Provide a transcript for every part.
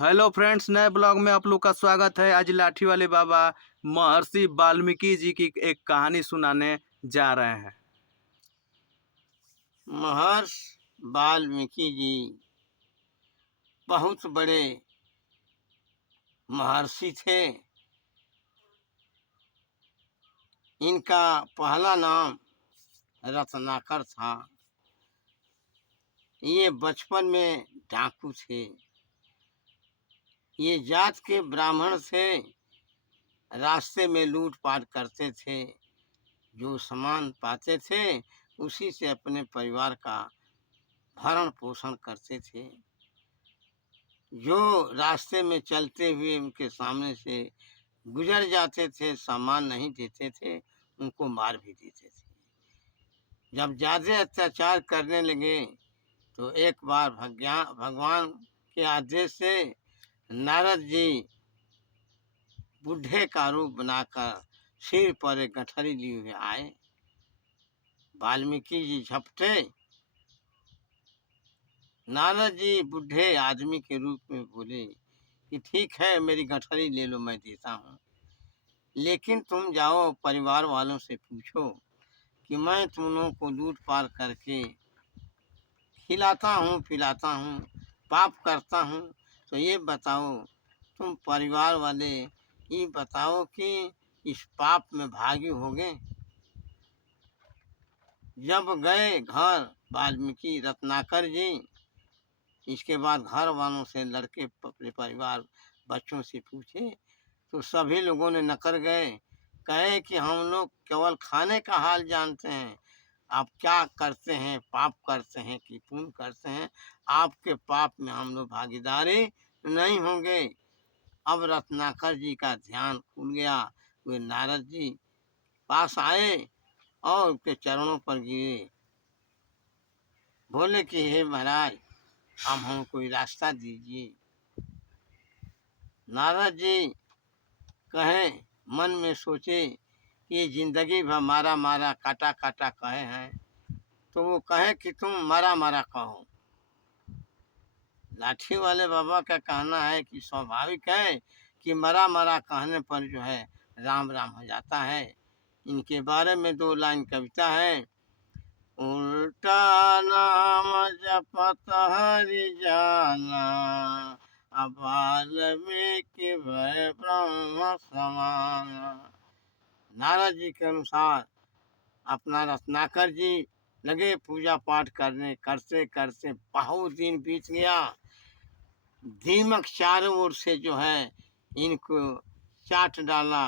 Hello friends, नए blog में आप लोग का स्वागत है। आज लाठी वाले बाबा महर्षि वाल्मीकि जी की एक कहानी सुनाने जा रहे हैं। महर्षि वाल्मीकि जी बहुत बड़े महर्षि थे। इनका पहला नाम रत्नाकर था। ये बचपन में डाकू थे। ये जात के ब्राह्मण थे। रास्ते में लूटपाट करते थे। जो सामान पाते थे उसी से अपने परिवार का भरण पोषण करते थे। जो रास्ते में चलते हुए उनके सामने से गुजर जाते थे, सामान नहीं देते थे, उनको मार भी देते थे। जब ज़्यादा अत्याचार करने लगे तो एक बार भगवान के आदेश से नारद जी बुढ़े का रूप बनाकर सिर पर एक गठरी लिए हुए आए। वाल्मीकि जी झपटे। नारद जी बुढ़े आदमी के रूप में बोले कि ठीक है, मेरी गठरी ले लो, मैं देता हूँ, लेकिन तुम जाओ परिवार वालों से पूछो कि मैं तुम लोगों को लूट पार करके खिलाता हूँ, पिलाता हूँ, पाप करता हूँ, तो ये बताओ, तुम परिवार वाले ये बताओ कि इस पाप में भागी होगे। जब गए घर वाल्मीकि रत्नाकर जी, इसके बाद घर वालों से लड़के अपने परिवार बच्चों से पूछे तो सभी लोगों ने नकर गए। कहे कि हम लोग केवल खाने का हाल जानते हैं, आप क्या करते हैं, पाप करते हैं कि पुण्य करते हैं, आपके पाप में हम लोग भागीदारी नहीं होंगे। अब रत्नाकर जी का ध्यान खुल गया। वे नारद जी पास आए और उनके चरणों पर गिरे। बोले कि हे महाराज, हम कोई रास्ता दीजिए। नारद जी कहे, मन में सोचे कि ये जिंदगी भर मारा मारा काटा काटा कहे हैं, तो वो कहे कि तुम मारा मारा कहो। लाठी वाले बाबा का कहना है कि स्वाभाविक है कि मरा मरा कहने पर जो है राम राम हो जाता है। इनके बारे में 2 लाइन कविता है। उल्टा नाम जपत हरि जाना, अबाल में के भय ब्रह्म समाना। नारद जी के अनुसार अपना रत्नाकर जी लगे पूजा पाठ करने, करते करते बहुत दिन बीत गया। दीमक चारों ओर से जो है इनको चाट डाला,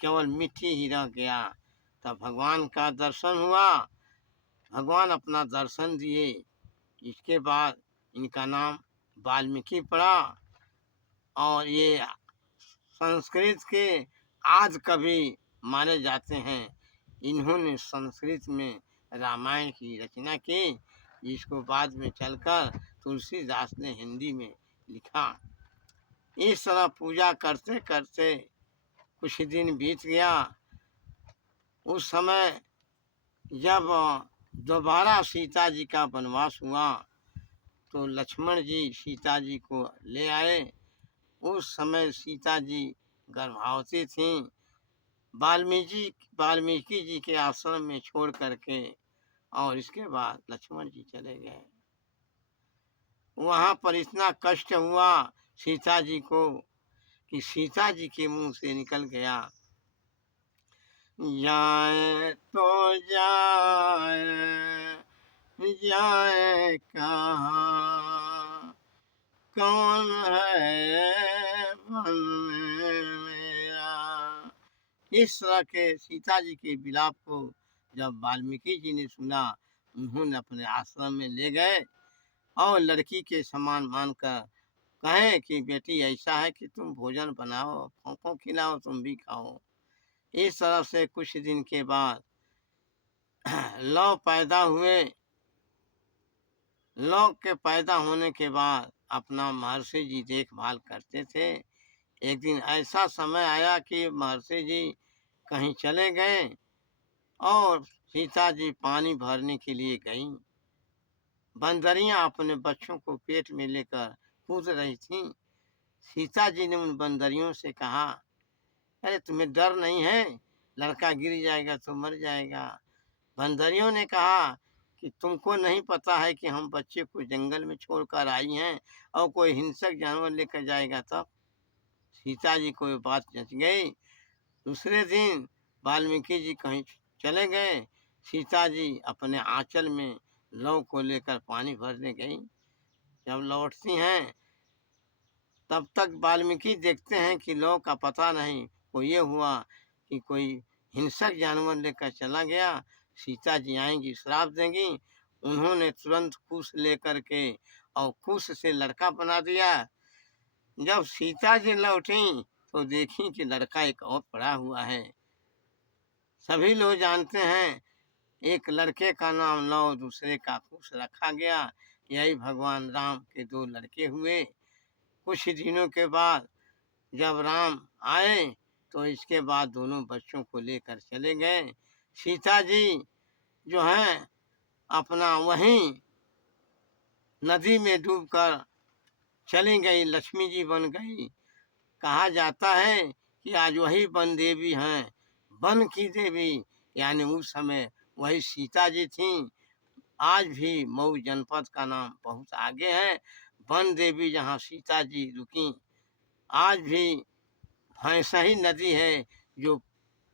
केवल मिट्टी ही रह गया। तब भगवान का दर्शन हुआ। भगवान अपना दर्शन दिए। इसके बाद इनका नाम वाल्मीकि पड़ा और ये संस्कृत के आदि कवि माने जाते हैं। इन्होंने संस्कृत में रामायण की रचना की, जिसको बाद में चलकर तुलसीदास ने हिंदी में लिखा। इस तरह पूजा करते करते कुछ दिन बीत गया। उस समय जब दोबारा सीता जी का वनवास हुआ तो लक्ष्मण जी सीता जी को ले आए। उस समय सीता जी गर्भवती थीं। वाल्मीकि जी के आश्रम में छोड़ करके और इसके बाद लक्ष्मण जी चले गए। वहाँ पर इतना कष्ट हुआ सीता जी को कि सीता जी के मुंह से निकल गया, जाए तो जाए, जाए कहाँ, कौन है मन में मेरा। इस तरह के सीता जी के विलाप को जब वाल्मीकि जी ने सुना, उन्होंने अपने आश्रम में ले गए और लड़की के समान मानकर कहे कि बेटी, ऐसा है कि तुम भोजन बनाओ, हमको खिलाओ, तुम भी खाओ। इस तरह से कुछ दिन के बाद लौ पैदा हुए। लौ के पैदा होने के बाद अपना महर्षि जी देखभाल करते थे। एक दिन ऐसा समय आया कि महर्षि जी कहीं चले गए और सीता जी पानी भरने के लिए गईं। बंदरियां अपने बच्चों को पेट में लेकर कूद रही थीं। सीता जी ने उन बंदरियों से कहा, अरे तुम्हें डर नहीं है? लड़का गिर जाएगा तो मर जाएगा। बंदरियों ने कहा कि तुमको नहीं पता है कि हम बच्चे को जंगल में छोड़कर आई हैं और कोई हिंसक जानवर लेकर जाएगा तब? सीता जी को ये बात जच गई। दूसरे दिन वाल्मीकि जी कहीं चले गए। सीता जी अपने आंचल में लौ को लेकर पानी भरने गई। जब लौटती हैं तब तक वाल्मीकि देखते हैं कि लौ का पता नहीं। कोई ये हुआ कि कोई हिंसक जानवर लेकर चला गया। सीता जी आएंगी, श्राप देंगी। उन्होंने तुरंत कुश लेकर के और कुश से लड़का बना दिया। जब सीता जी लौटी तो देखी कि लड़का एक और पड़ा हुआ है। सभी लोग जानते हैं एक लड़के का नाम लौ, दूसरे का कुश रखा गया। यही भगवान राम के दो लड़के हुए। कुछ दिनों के बाद जब राम आए तो इसके बाद दोनों बच्चों को लेकर चले गए। सीता जी जो है अपना वहीं नदी में डूबकर चली गई, लक्ष्मी जी बन गई। कहा जाता है कि आज वही वन देवी हैं, वन की देवी, यानी उस समय वही सीता जी थीं। आज भी मऊ जनपद का नाम बहुत आगे है। वन देवी जहाँ सीता जी रुकी, आज भी भैंसा ही नदी है, जो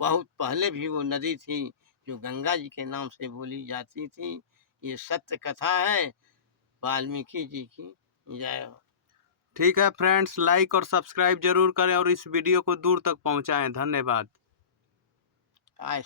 बहुत पहले भी वो नदी थी, जो गंगा जी के नाम से बोली जाती थी। ये सत्य कथा है। वाल्मीकि जी की जय हो। ठीक है फ्रेंड्स, लाइक और सब्सक्राइब जरूर करें और इस वीडियो को दूर तक पहुंचाएं। धन्यवाद।